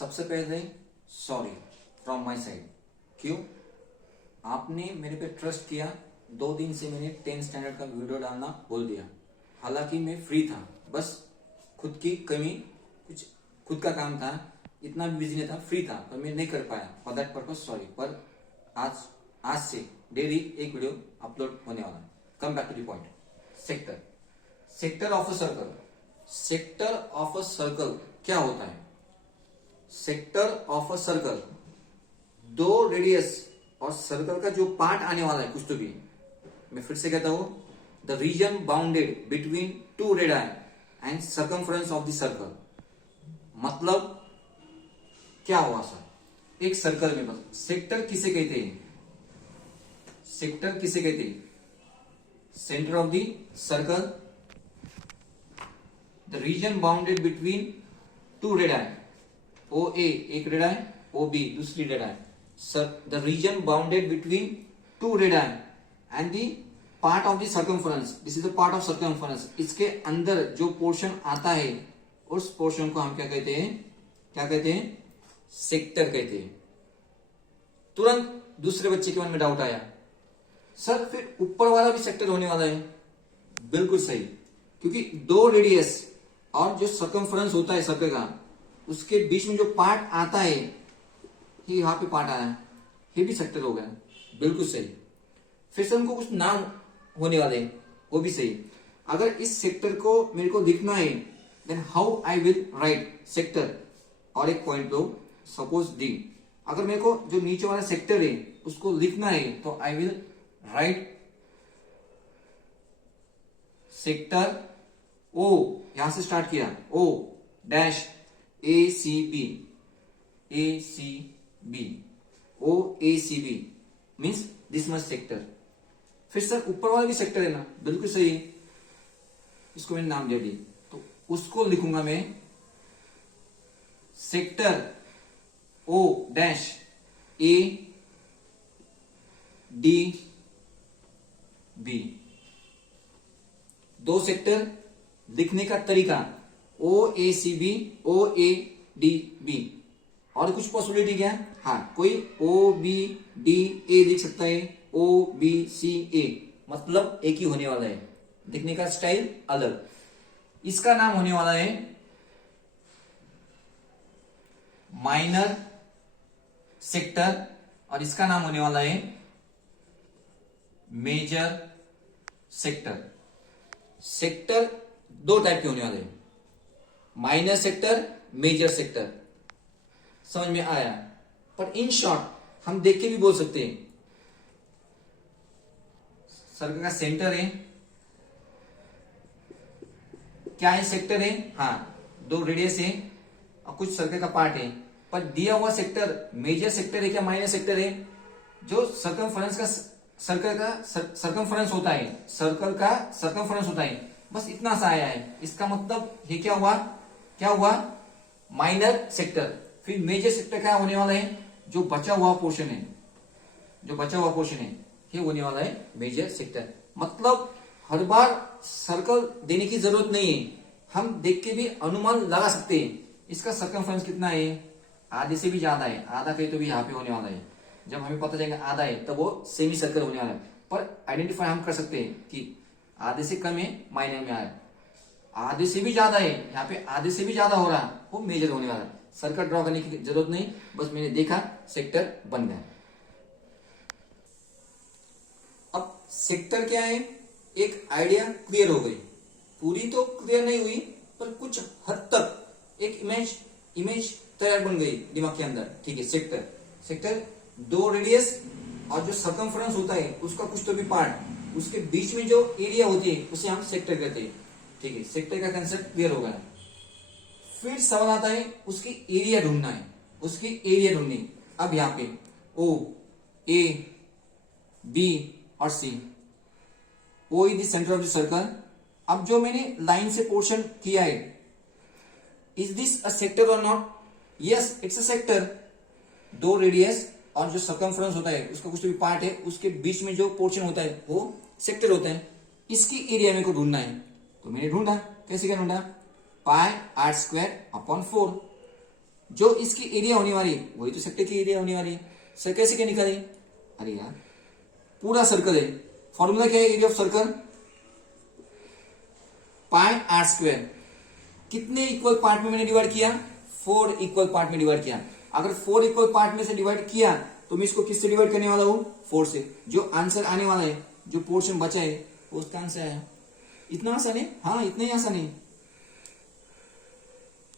सबसे पहले sorry from my side. क्यों? आपने मेरे पे ट्रस्ट किया। 2 दिन से मैंने 10 स्टैंडर्ड का वीडियो डालना बोल दिया, हालांकि मैं फ्री था, बस खुद की कमी, कुछ खुद का काम था, इतना भी बिजी नहीं था, फ्री था, पर मैं नहीं कर पाया। For that purpose sorry. पर आज से डेली एक वीडियो अपलोड होने वाला है। Come back to the point. Sector of a circle. Sector of a circle क्या होता है? सेक्टर ऑफ अ सर्कल, दो रेडियस और सर्कल का जो पार्ट आने वाला है कुछ तो भी, मैं फिर से कहता हूं, the region bounded between two radius and circumference of the circle. मतलब क्या हुआ सर? एक सर्कल में बस सेक्टर किसे कहते हैं? सेक्टर किसे कहते हैं? Centre of the circle, the region bounded between two radius, O A एक रेडियस, ओ बी दूसरी radius, the region bounded between two radius and the part of the circumference, this is the part of circumference. इसके अंदर जो portion आता है उस portion को हम क्या कहते हैं? क्या कहते हैं? सेक्टर कहते हैं। तुरंत दूसरे बच्चे के मन में डाउट आया, सर फिर ऊपर वाला भी सेक्टर होने वाला है? बिल्कुल सही, क्योंकि दो रेडियस और जो सर्कमफ्रेंस होता है सर्कल का, उसके बीच में जो पार्ट आता है, ये यहां पे पार्ट आया, ये भी सेक्टर हो गया। बिल्कुल सही। फिर से हमको कुछ नाम होने वाले हैं, वो भी सही। अगर इस सेक्टर को मेरे को लिखना है, then how I will write sector. और एक पॉइंट लो, सपोज डी। अगर मेरे को जो नीचे वाला सेक्टर है उसको लिखना है, तो I will write sector O, यहां से स्टार्ट किया, O dash A C B, A C B, O A C B means this much sector. फिर सर ऊपर वाला भी सेक्टर है ना? बिल्कुल सही, इसको मैंने नाम दे दी, तो उसको लिखूंगा मैं sector O dash A D B. दो सेक्टर लिखने का तरीका, O A C B, O A D B. और कुछ पॉसिबिलिटी क्या? हाँ, कोई ओ बी डी ए लिख सकता है, ओ बी सी ए, मतलब एक ही होने वाला है, लिखने का स्टाइल अलग। इसका नाम होने वाला है माइनर सेक्टर और इसका नाम होने वाला है मेजर सेक्टर। सेक्टर दो टाइप के होने वाले हैं, माइनर सेक्टर, मेजर सेक्टर। समझ में आया? पर इन शॉर्ट हम देख के भी बोल सकते हैं, सर्कल का सेंटर है, क्या है? सेक्टर है। हाँ, दो रेडियस है और कुछ सर्कल का पार्ट है, पर दिया हुआ सेक्टर मेजर सेक्टर है क्या माइनर सेक्टर है? जो सर्कमफ्रेंस का सर्कल का सर्कमफ्रेंस होता है, सर्कल का सर्कमफ्रेंस होता है, बस इतना सा आया है। इसका मतलब ये क्या हुआ? क्या हुआ? Minor sector. फिर मेजर सेक्टर क्या होने वाला है? जो बचा हुआ पोर्शन है, जो बचा हुआ पोर्शन है, ये होने वाला है मेजर सेक्टर। मतलब हर बार सर्कल देने की जरूरत नहीं है, हम देख के भी अनुमान लगा सकते हैं इसका सर्कमफ्रेंस कितना है। आधे से भी ज्यादा है, आधा कहीं तो भी यहाँ पे होने वाला है। जब हमें पता चलेगा आधा है, तब वो सेमी सर्कल होने वाला है। पर आइडेंटिफाई हम कर सकते हैं कि आधे से कम है, माइनर में आया, आधे से भी ज्यादा है, यहाँ पे आधे से भी ज्यादा हो रहा, वो मेजर होने वाला है। सर्कल ड्रॉ करने की जरूरत नहीं, बस मैंने देखा सेक्टर बन गया। अब सेक्टर क्या है, एक आइडिया क्लियर हो गई। पूरी तो क्लियर नहीं हुई, पर कुछ हद तक एक इमेज तैयार बन गई दिमाग के अंदर। ठीक है, सेक्टर दो रेडियस और जो सर्कमफ्रेंस होता है उसका कुछ तो भी पार्ट, उसके बीच में जो एरिया होती है उसे हम सेक्टर कहते हैं। ठीक है, सेक्टर का कंसेप्ट क्लियर हो गया। फिर सवाल आता है उसकी एरिया ढूंढना है, उसकी एरिया ढूंढनी। अब यहाँ पे ओ ए बी और C, O is the centre of the circle. अब जो मैंने लाइन से पोर्शन किया है, इज दिस अ सेक्टर और not? Yes, it's a sector. दो रेडियस और जो सर्कमफ्रेंस होता है उसका कुछ तो भी पार्ट है, उसके बीच में जो पोर्शन होता है वो सेक्टर होता है। इसकी एरिया मेरे को ढूंढना है, तो मैंने ढूंढा। कैसे क्या ढूंढा? पाई r² अपॉन 4। जो इसकी एरिया होने वाली है वही तो सेक्टर की एरिया होने वाली है। सर कैसे क्या निकाले? अरे यार पूरा सर्कल है, फॉर्मूला क्या है area of circle? Pi r square. कितने इक्वल पार्ट में मैंने डिवाइड किया? 4 इक्वल पार्ट में डिवाइड किया। अगर 4 इक्वल पार्ट में से डिवाइड किया तो मैं इसको किससे डिवाइड करने वाला हूं? 4 से। जो आंसर आने वाला है, जो पोर्शन बचा है वो उसका आंसर आया। इतना आसान है? हाँ इतना ही आसान है।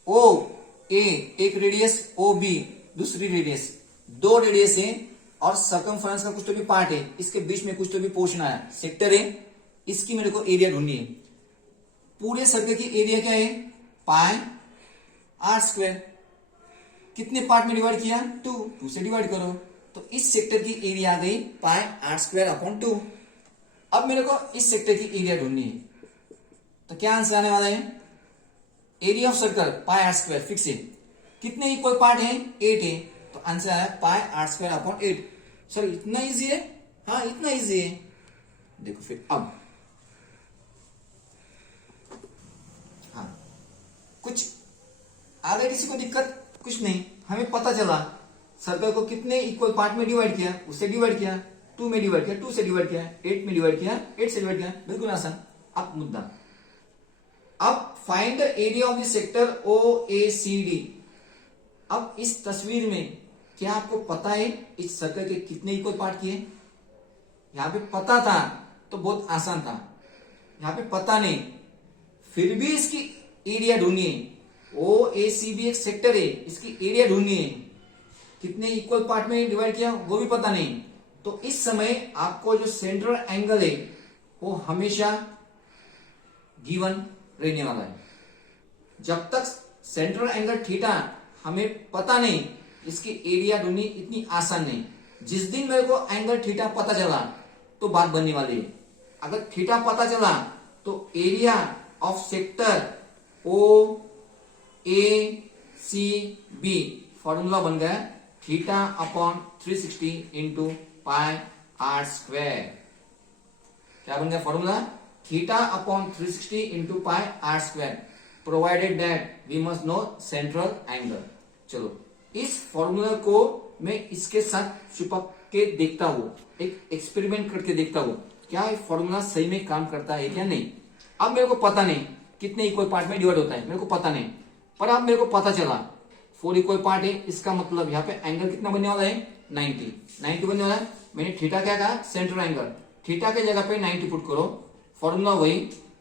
ओ ए एक रेडियस, ओ बी दूसरी रेडियस, 2 रेडियस है और सर्कमफ्रेंस का कुछ तो भी पार्ट है, इसके बीच में कुछ तो भी पोर्शन आया, सेक्टर है, इसकी मेरे को एरिया ढूंढनी है। पूरे सर्कल की एरिया क्या है? पाई आर स्क्वायर। कितने पार्ट में डिवाइड किया? 2 से डिवाइड करो तो इस सेक्टर की एरिया आ गई पाई आर स्क्वायर अपॉन 2। अब मेरे को इस सेक्टर की एरिया ढूंढनी है, तो क्या आंसर आने वाला है? Area of circle pi r square fix है। कितने इक्वल पार्ट है? 8 है, तो आंसर आया pi r square upon 8। Sir इतना इजी है? हाँ इतना इजी है। देखो फिर अब हाँ कुछ आगे किसी को दिक्कत? कुछ नहीं, हमें पता चला सर्कल को कितने इक्वल पार्ट में डिवाइड किया, उससे डिवाइड किया, 2 में डिवाइड किया, 2 से डिवाइड किया, 8 में डिवाइड किया, 8 से डिवाइड किया, बिल्कुल आसान। अब मुद्दा, अब find the area of the sector O A C D. अब इस तस्वीर में क्या आपको पता है इस सर्कल के कितने इक्वल पार्ट किए? यहां पे पता था तो बहुत आसान था, यहां पे पता नहीं, फिर भी इसकी एरिया ढूंढनी है। ओ ए सी बी एक सेक्टर है, इसकी एरिया ढूंढनी है। कितने इक्वल पार्ट में डिवाइड किया वो भी पता नहीं, तो इस समय आपको जो सेंट्रल एंगल है वो हमेशा गिवन रहने वाला है। जब तक सेंट्रल एंगल थीटा हमें पता नहीं, इसकी एरिया ढूंढनी इतनी आसान नहीं। जिस दिन मेरे को एंगल थीटा पता चला तो बात बनने वाली है। अगर थीटा पता चला तो area of sector O A C B formula बन गया theta upon 360 into pi r square. क्या बन गया formula? Theta upon 360 into pi r square, provided that we must know central angle. चलो इस फॉर्मूला को मैं इसके साथ चिपक के देखता हूं, एक एक्सपेरिमेंट करके देखता हूं क्या ये फॉर्मूला सही में काम करता है क्या नहीं। अब मेरे को पता नहीं कितने इक्वल पार्ट में डिवाइड होता है, मेरे को पता नहीं, पर अब मेरे को पता चला 4 इक्वल पार्ट है। इसका मतलब यहाँ पे एंगल कितना बनने वाला है? 90 बनने वाला है। मैंने थीटा क्या कहा? Central angle. थीटा के जगह पे 90 पुट करो, फॉर्मूला वही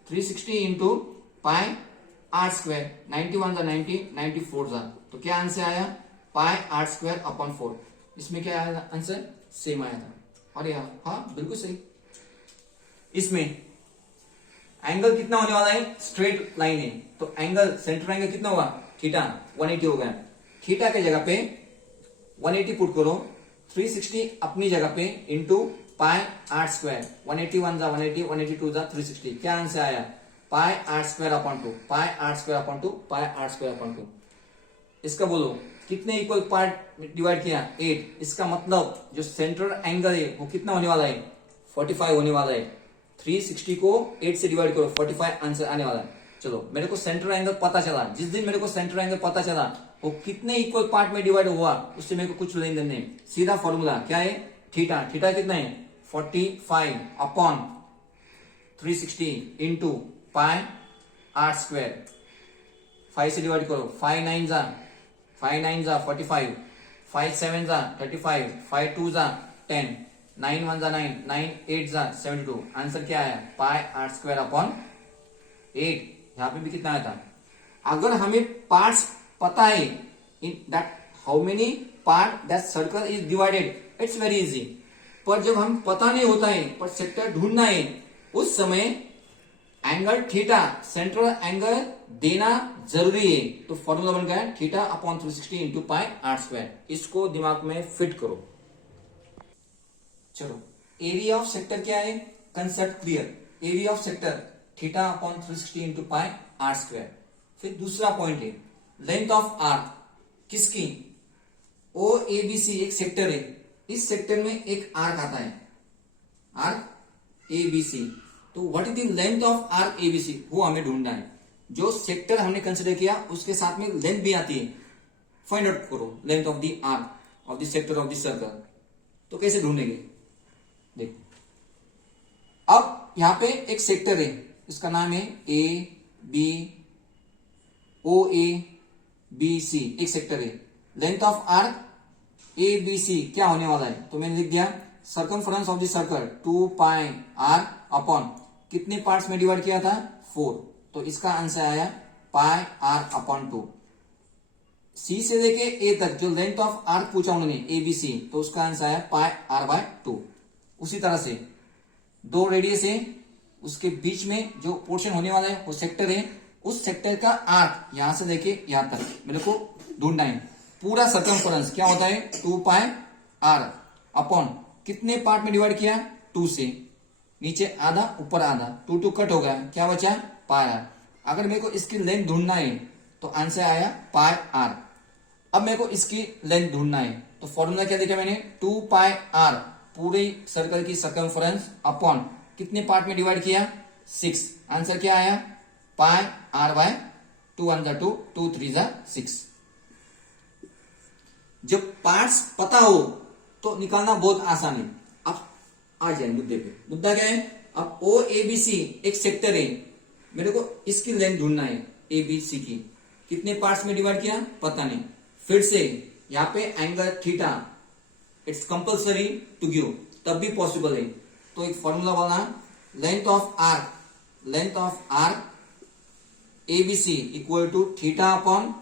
360 इंटू पाई आर स्क्वायर, 91 जा 90, 94 जा, तो क्या आंसर आया? Pi r square upon 4। इसमें क्या आया आंसर? सेम आया था। और यहाँ हाँ बिल्कुल सही। इसमें एंगल कितना होने वाला है? स्ट्रेट लाइन है, तो एंगल सेंट्रल एंगल कितना होगा? थीटा 180 हो गया। थीटा के जगह पे 180 पुट करो, 360 अपनी जगह पे इंटू पाई आर स्क्वायर, 181 जा 180, 182 जा 360, क्या आंसर आया? Pi r square upon 2, pi r square upon 2, pi r square upon 2। इसका बोलो कितने इक्वल पार्ट डिवाइड किया? 8। इसका मतलब जो सेंट्रल एंगल है वो कितना होने वाला है? 45 होने वाला है। 360 को 8 से डिवाइड करो, 45 आंसर आने वाला है। चलो मेरे को सेंट्रल एंगल पता चला, जिस दिन मेरे को सेंट्रल एंगल पता चला वो कितने इक्वल पार्ट में डिवाइड हुआ उससे मेरे को कुछ लेन देन नहीं। सीधा फॉर्मूला क्या है? थीटा। थीटा कितना है? 45 upon 360 into pi r square, 5 से डिवाइड करो, 5 9 जा 45, 5 7 जा 35, 5 2 जा 10, 9 1 जा 9, 9 8 जा 72। आंसर क्या आया? Pi r square upon 8। यहां पे भी कितना आया था? अगर हमें पार्ट्स पता है in that how many part that circle is divided, it's very easy. पर जब हम पता नहीं होता है पर सेक्टर ढूंढना है, उस समय एंगल थीटा सेंट्रल एंगल देना जरूरी है। तो फॉर्मूला बन गया theta upon 360 into pi r square. इसको दिमाग में फिट करो। चलो एरिया ऑफ सेक्टर क्या है? Concept clear. Area of sector theta upon 360 into pi r square. फिर दूसरा पॉइंट है लेंथ ऑफ आर्क। किसकी? ओ ए बी सी एक सेक्टर है, इस सेक्टर में एक आर्क आता है, आर्क ए बी सी। तो what is the length of arc A B C, वो हमें ढूंढना है। जो सेक्टर हमने कंसिडर किया उसके साथ में लेंथ भी आती है। फाइंड आउट करो length of the arc of the sector of the circle. तो कैसे ढूंढेंगे, देखो अब यहां पे एक सेक्टर है, इसका नाम है A B O A B सी, एक सेक्टर है। Length of arc A B C क्या होने वाला है, तो मैंने लिख दिया circumference of the circle 2 pi r upon कितने पार्ट्स में डिवाइड किया था 4, तो इसका आंसर आया पाई आर अपॉन 2। सी से लेके ए तक जो लेंथ ऑफ आर्क पूछा उन्होंने ए बी सी, तो उसका आंसर आया पाई आर बाय 2। उसी तरह से दो रेडियस है, उसके बीच में जो पोर्शन होने वाला है वो सेक्टर है, उस सेक्टर का आर्क यहां से लेके यहां तक मेरे को ढूंढना है। पूरा सर्कमफरेंस क्या होता है 2 पाई आर अपॉन कितने पार्ट में डिवाइड किया 2 से, नीचे आधा ऊपर आधा, 2 2 कट हो गया, क्या बचा पाई आर। अगर मेरे को इसकी लेंथ ढूंढना है तो आंसर आया पाई आर। अब मेरे को इसकी लेंथ ढूंढना है, तो फॉर्मूला क्या देखा मैंने 2 पाई आर पूरे सर्कल की सर्कमफरेंस अपॉन कितने पार्ट में डिवाइड किया 6, आंसर क्या आया पाई आर बाय 2 1 जा 2 2 3 जा 6। जब पार्ट्स पता हो तो निकालना बहुत आसान है। अब आ जाए मुद्दे पे, मुद्दा क्या है, अब ओ ए बी सी एक सेक्टर है, मेरे को इसकी लेंथ ढूंढना है ए बी सी की, कितने पार्ट्स में डिवाइड किया पता नहीं। फिर से यहां पे angle theta it's compulsory to give, तब भी पॉसिबल है, तो एक फॉर्मूला बना length of arc A B C equal to theta upon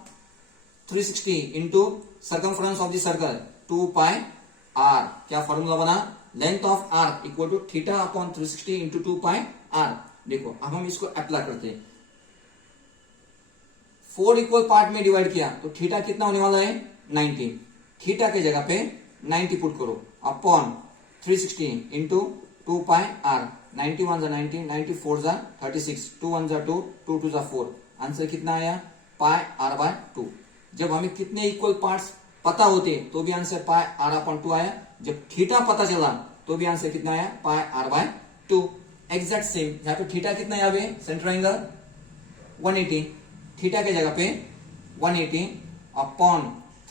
360 into circumference of the circle 2 pi r. क्या फॉर्मूला बना length of arc equal to theta upon 360 into 2 pi r. देखो अब हम इसको अप्लाई करते हैं, 4 इक्वल पार्ट में divide किया तो थीटा कितना होने वाला है 90, थीटा के जगह पे 90 पुट करो अपॉन 360 इंटू 2 पाई आर, 90 1 जा 90, 94 जा 36, 2 1 जा 2, 2 2 जा 4, आंसर कितना आया पाई आर बाय 2। जब हमें कितने इक्वल पार्ट्स पता होते तो भी आंसर पाई आर अपॉन 2 आया, जब थीटा पता चला तो भी आंसर कितना आया pi are bye 2। Exact same, यहाँ पे थीटा कितना है, यहाँ पे सेंटर एंगल 180, थीटा के जगह पे 180 अपॉन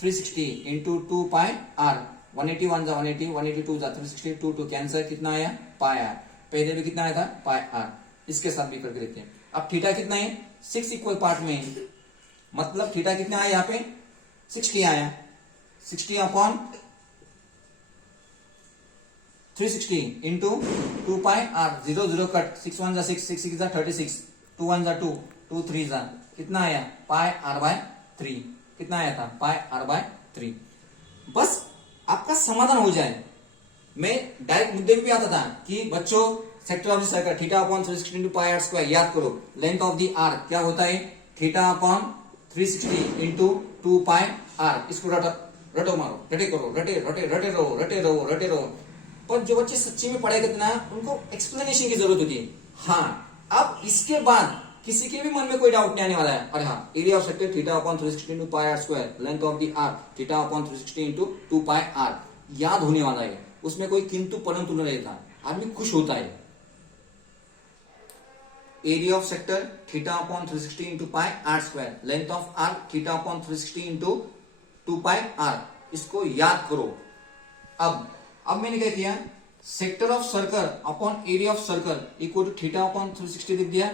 360 इंटू 2 पाई आर, 180 1 जा 180, 182 जा 360, 2 2 कैंसर कितना आया पाई आर। पहले भी कितना आया था पाई आर, इसके साथ भी करके देखते हैं। अब थीटा कितना है 6 इक्वल पार्ट में, मतलब थीटा कितना आया यहाँ पे 60 आया, 60 upon 360 into 2 pi r, 0 0 cut, 6 1 जा 6, 6 6 जा 36, 2 1 जा 2, 2 3 जा कितना आया पाई आर बाय 3, कितना आया था पाई आर बाय 3। बस आपका समाधान हो जाए। मैं डायरेक्ट मुद्दे पे भी आता था कि बच्चों sector of the circle theta upon 360 into pi r square याद करो, लेंथ ऑफ द आर्क क्या होता है theta upon 360 into 2 pi r. इसको रटो मारो, रटे करो, रटे रहो। पर जो बच्चे सच्ची में पढ़ाई करते ना उनको एक्सप्लेनेशन की जरूरत होती है। हाँ, अब इसके बाद किसी के भी मन में कोई डाउट नहीं आने वाला है। अरे हाँ, area of sector theta upon 360 into pi r square, length of the arc theta upon 360 into 2 pi r याद होने वाला है, उसमें कोई किंतु परंतु नहीं रहता, आदमी खुश होता है। Area of sector theta upon 360 into pi r square, length of arc theta upon 360 into 2 pi r, इसको याद करो। अब मैंने क्या किया, sector of circle upon area of circle equal to theta upon 360 लिख दिया,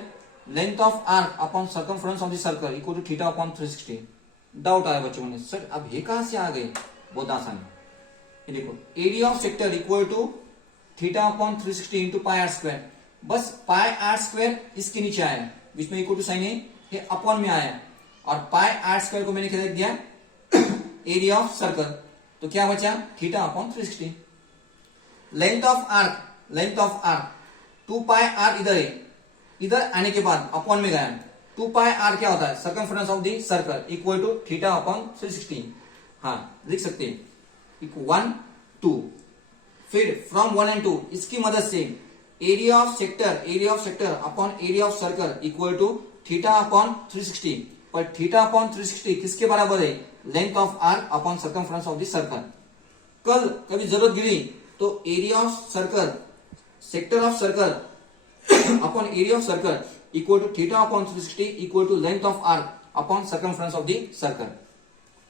length of arc upon circumference of the circle equal to theta upon 360। Doubt आया बच्चों ने, सर अब ये कहां से आ गए, बहुत आसान है। ये देखो area of sector equal to theta upon 360 into pi r square, बस पाई आर स्क्वायर इसके नीचे आया, बीच में इक्वल टू साइन है, ये अपॉन में आया, और पाई आर स्क्वायर को मैंने क्या लिख दिया एरिया ऑफ सर्कल, तो क्या बचा theta upon 360। Length of arc 2 pi r इधर है, इधर आने के बाद अपॉन में गया, 2 पाई आर क्या होता है circumference of the circle equal to theta upon 360। हाँ लिख सकते हैं 1 2, फिर फ्रॉम 1 and 2 इसकी मदद से area of sector upon area of circle equal to theta upon 360, पर थीटा अपॉन 360 किसके बराबर है length of arc upon circumference of the circle. कल कभी जरूरत गिरी तो area of circle sector of circle upon area of circle equal to theta upon 360 equal to length of arc upon circumference of the circle.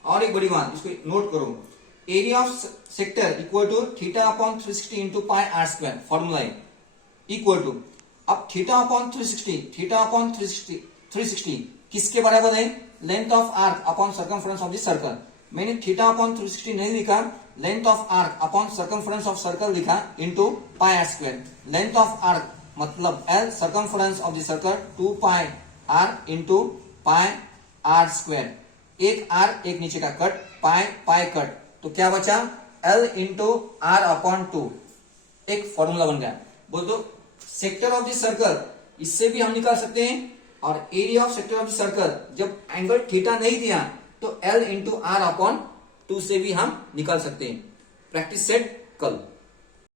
और एक बड़ी बात, इसको नोट करो, area of sector equal to theta upon 360 into pi r square, formula है equal to, अब theta upon 360 किसके बराबर है, length of arc upon circumference of the circle. मैंने थीटा अपॉन 360 नहीं लिखा, length of arc upon circumference of circle लिखा into pi r square. Length of arc मतलब L, circumference of the circle 2 pi r into pi r square. एक r एक नीचे का cut, pi cut, तो क्या बचा L इंटू आर अपॉन 2, एक फॉर्मूला बन गया। बोल दो सेक्टर ऑफ द सर्कल, इससे भी हम निकाल सकते हैं, और area of sector of the circle जब एंगल थीटा नहीं दिया तो L इंटू आर अपॉन 2 से भी हम निकाल सकते हैं। प्रैक्टिस सेट कल।